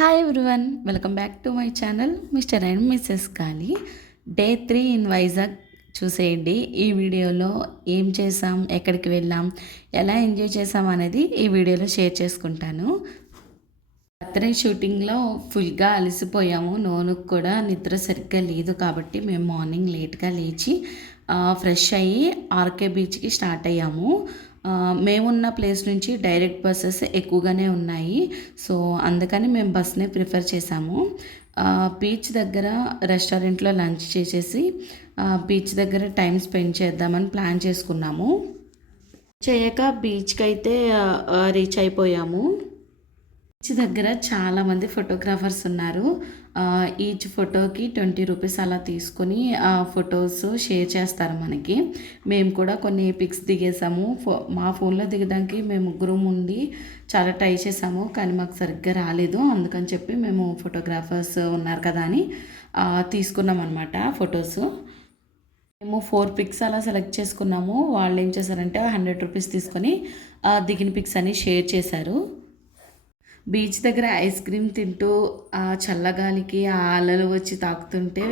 Hi everyone, welcome back to my channel mister and misses Kali. Day 3 in Vizag చూసేయండి. ఈ వీడియోలో ఏం చేసాం, ఎక్కడికి వెళ్ళాం, ఎలా ఎంజాయ్ చేసాం అనేది ఈ వీడియోలో షేర్ చేసుకుంటాను. బర్త్డే షూటింగ్లో ఫుల్గా అలసిపోయాము. నోనుకు కూడా నిద్ర సరిగ్గా లేదు కాబట్టి మేము మార్నింగ్ లేట్గా లేచి ఫ్రెష్ అయ్యి ఆర్కే బీచ్కి స్టార్ట్ అయ్యాము. మేమున్న ప్లేస్ నుంచి డైరెక్ట్ బస్సెస్ ఎక్కువగానే ఉన్నాయి. సో అందుకని మేము బస్నే ప్రిఫర్ చేసాము. బీచ్ దగ్గర రెస్టారెంట్లో లంచ్ చేసేసి బీచ్ దగ్గర టైం స్పెండ్ చేద్దామని ప్లాన్ చేసుకున్నాము. చేయక బీచ్కి అయితే రీచ్ అయిపోయాము. బీచ్ దగ్గర చాలామంది ఫోటోగ్రాఫర్స్ ఉన్నారు. ఈచ్ ఫోటోకి 20 రూపీస్ అలా తీసుకొని ఫొటోస్ షేర్ చేస్తారు మనకి. మేము కూడా కొన్ని పిక్స్ దిగేసాము. మా ఫోన్లో దిగడానికి మేము ముగ్గురం ఉండి చాలా ట్రై చేసాము, కానీ మాకు సరిగ్గా రాలేదు. అందుకని చెప్పి మేము ఫోటోగ్రాఫర్స్ ఉన్నారు కదా అని తీసుకున్నాం అనమాట ఫొటోస్. మేము 4 పిక్స్ అలా సెలెక్ట్ చేసుకున్నాము. వాళ్ళు ఏం చేశారంటే 100 రూపీస్ తీసుకొని దిగిన పిక్స్ అని షేర్ చేశారు. బీచ్ దగ్గర ఐస్ క్రీమ్ తింటూ ఆ చల్లగాలికి ఆ అలలు వచ్చి తాకుతుంటే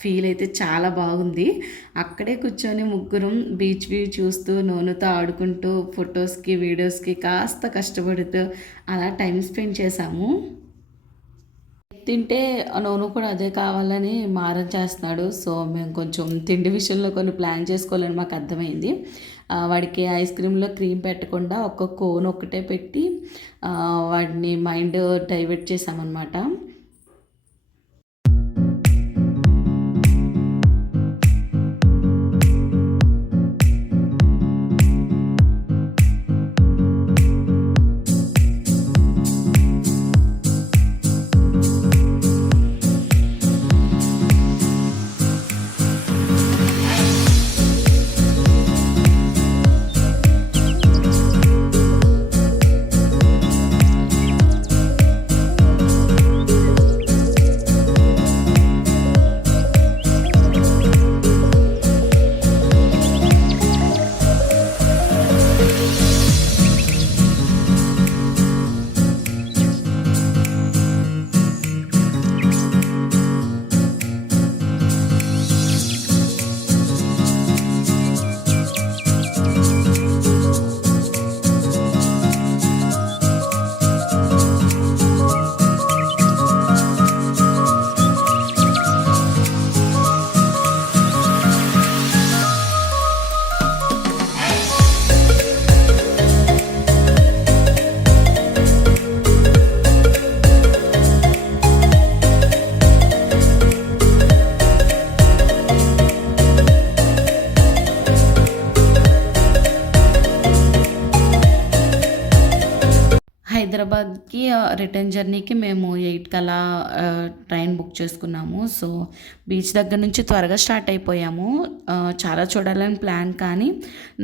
ఫీల్ అయితే చాలా బాగుంది. అక్కడే కూర్చొని ముగ్గురం బీచ్ వ్యూ చూస్తూ నోనుతో ఆడుకుంటూ ఫొటోస్కి వీడియోస్కి కాస్త కష్టపడుతూ అలా టైం స్పెండ్ చేశాము. తింటే నోను కూడా అదే కావాలని మారం చేస్తున్నాడు. సో మేము కొంచెం తిండి విషయంలో కొన్ని ప్లాన్ చేసుకోవాలని మాకు అర్థమైంది. వాడికి ఐస్ క్రీమ్లో క్రీమ్ పెట్టకుండా ఒక కోన్ ఒక్కటే పెట్టి వాడిని మైండ్ డైవర్ట్ చేసామన్నమాట. హైదరాబాద్కి రిటర్న్ జర్నీకి మేము 8కి అలా ట్రైన్ బుక్ చేసుకున్నాము. సో బీచ్ దగ్గర నుంచి త్వరగా స్టార్ట్ అయిపోయాము. చాలా చూడాలని ప్లాన్, కానీ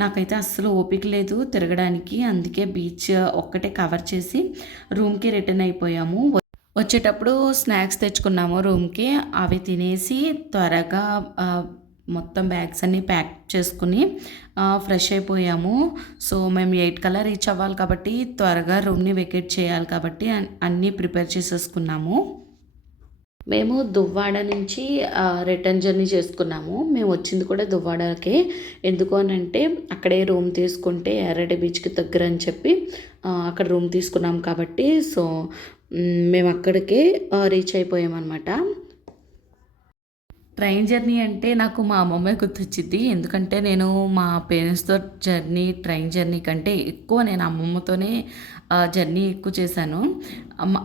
నాకైతే అస్సలు ఓపిక లేదు తిరగడానికి. అందుకే బీచ్ ఒక్కటే కవర్ చేసి రూమ్కి రిటర్న్ అయిపోయాము. వచ్చేటప్పుడు స్నాక్స్ తెచ్చుకున్నాము రూమ్కి. అవి తినేసి త్వరగా మొత్తం బ్యాగ్స్ అన్నీ ప్యాక్ చేసుకుని ఫ్రెష్ అయిపోయాము. సో మేము 8 కల్లా రీచ్ అవ్వాలి కాబట్టి త్వరగా రూమ్ని వెకేట్ చేయాలి కాబట్టి అన్నీ ప్రిపేర్ చేసేసుకున్నాము. మేము దువ్వాడ నుంచి రిటర్న్ జర్నీ చేసుకున్నాము. మేము వచ్చింది కూడా దువ్వాడకే. ఎందుకు అని అంటే అక్కడే రూమ్ తీసుకుంటే ఎర్రటి బీచ్కి దగ్గర అని చెప్పి అక్కడ రూమ్ తీసుకున్నాం కాబట్టి సో మేము అక్కడికే రీచ్ అయిపోయామన్నమాట. ట్రైన్ జర్నీ అంటే నాకు మా అమ్మమ్మే గుర్తొచ్చింది. ఎందుకంటే నేను మా పేరెంట్స్తో ట్రైన్ జర్నీ కంటే ఎక్కువ నేను అమ్మమ్మతోనే జర్నీ ఎక్కువ చేశాను.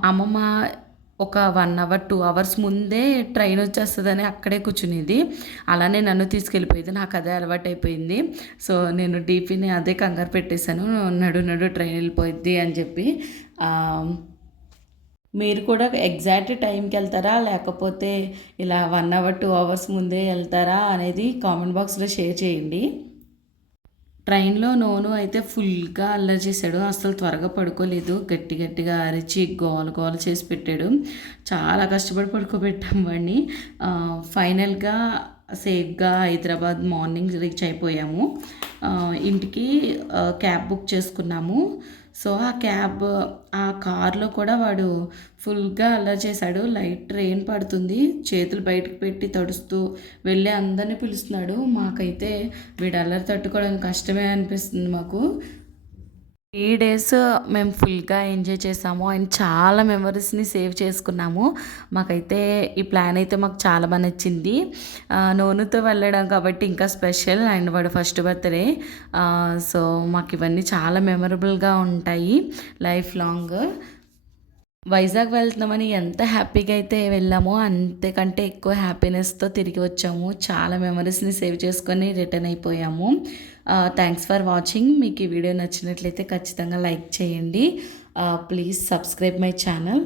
అమ్మమ్మ ఒక 1 అవర్ 2 అవర్స్ ముందే ట్రైన్ వచ్చేస్తుందని అక్కడే కూర్చునేది. అలానే నన్ను తీసుకెళ్ళిపోయేది. నాకు అదే అలవాటు అయిపోయింది. సో నేను డీపీని అదే కంగారు పెట్టేశాను, నడు ట్రైన్ వెళ్ళిపోయిద్ది అని చెప్పి. మీరు కూడా ఎగ్జాక్ట్ టైంకి వెళ్తారా, లేకపోతే ఇలా 1 అవర్ 2 అవర్స్ ముందే వెళ్తారా అనేది కామెంట్ బాక్స్లో షేర్ చేయండి. ట్రైన్లో నోను అయితే ఫుల్గా అల్లరి చేశాడు. అసలు త్వరగా పడుకోలేదు. గట్టిగా అరిచి గోల చేసి పెట్టాడు. చాలా కష్టపడి పడుకోబెట్టాం వాడిని. ఫైనల్గా సేఫ్గా హైదరాబాద్ మార్నింగ్ రీచ్ అయిపోయాము. ఇంటికి క్యాబ్ బుక్ చేసుకున్నాము. సో ఆ కార్లో కూడా వాడు ఫుల్గా అల్లరి చేశాడు. లైట్ రెయిన్ పడుతుంది, చేతులు బయటకు పెట్టి తడుస్తూ వెళ్ళి అందరినీ పిలుస్తున్నాడు. మాకైతే వీడు అల్లరి తట్టుకోవడం కష్టమే అనిపిస్తుంది మాకు. 3 డేస్ మేము ఫుల్గా ఎంజాయ్ చేసాము అండ్ చాలా మెమరీస్ని సేవ్ చేసుకున్నాము. మాకైతే ఈ ప్లాన్ అయితే మాకు చాలా బాగా నచ్చింది. నోనుతో వెళ్ళడం కాబట్టి ఇంకా స్పెషల్ అండ్ వాడు ఫస్ట్ బర్త్డే. సో మాకు ఇవన్నీ చాలా మెమరబుల్గా ఉంటాయి లైఫ్ లాంగ్. వైజాగ్ వెళ్తున్నామని ఎంత హ్యాపీగా అయితే వెళ్ళామో అంతకంటే ఎక్కువ హ్యాపీనెస్తో తిరిగి వచ్చాము. చాలా మెమరీస్ని సేవ్ చేసుకొని రిటర్న్ అయిపోయాము. Thanks for watching. మీకు ఈ వీడియో నచ్చినట్లయితే ఖచ్చితంగా లైక్ చేయండి. Please subscribe my channel.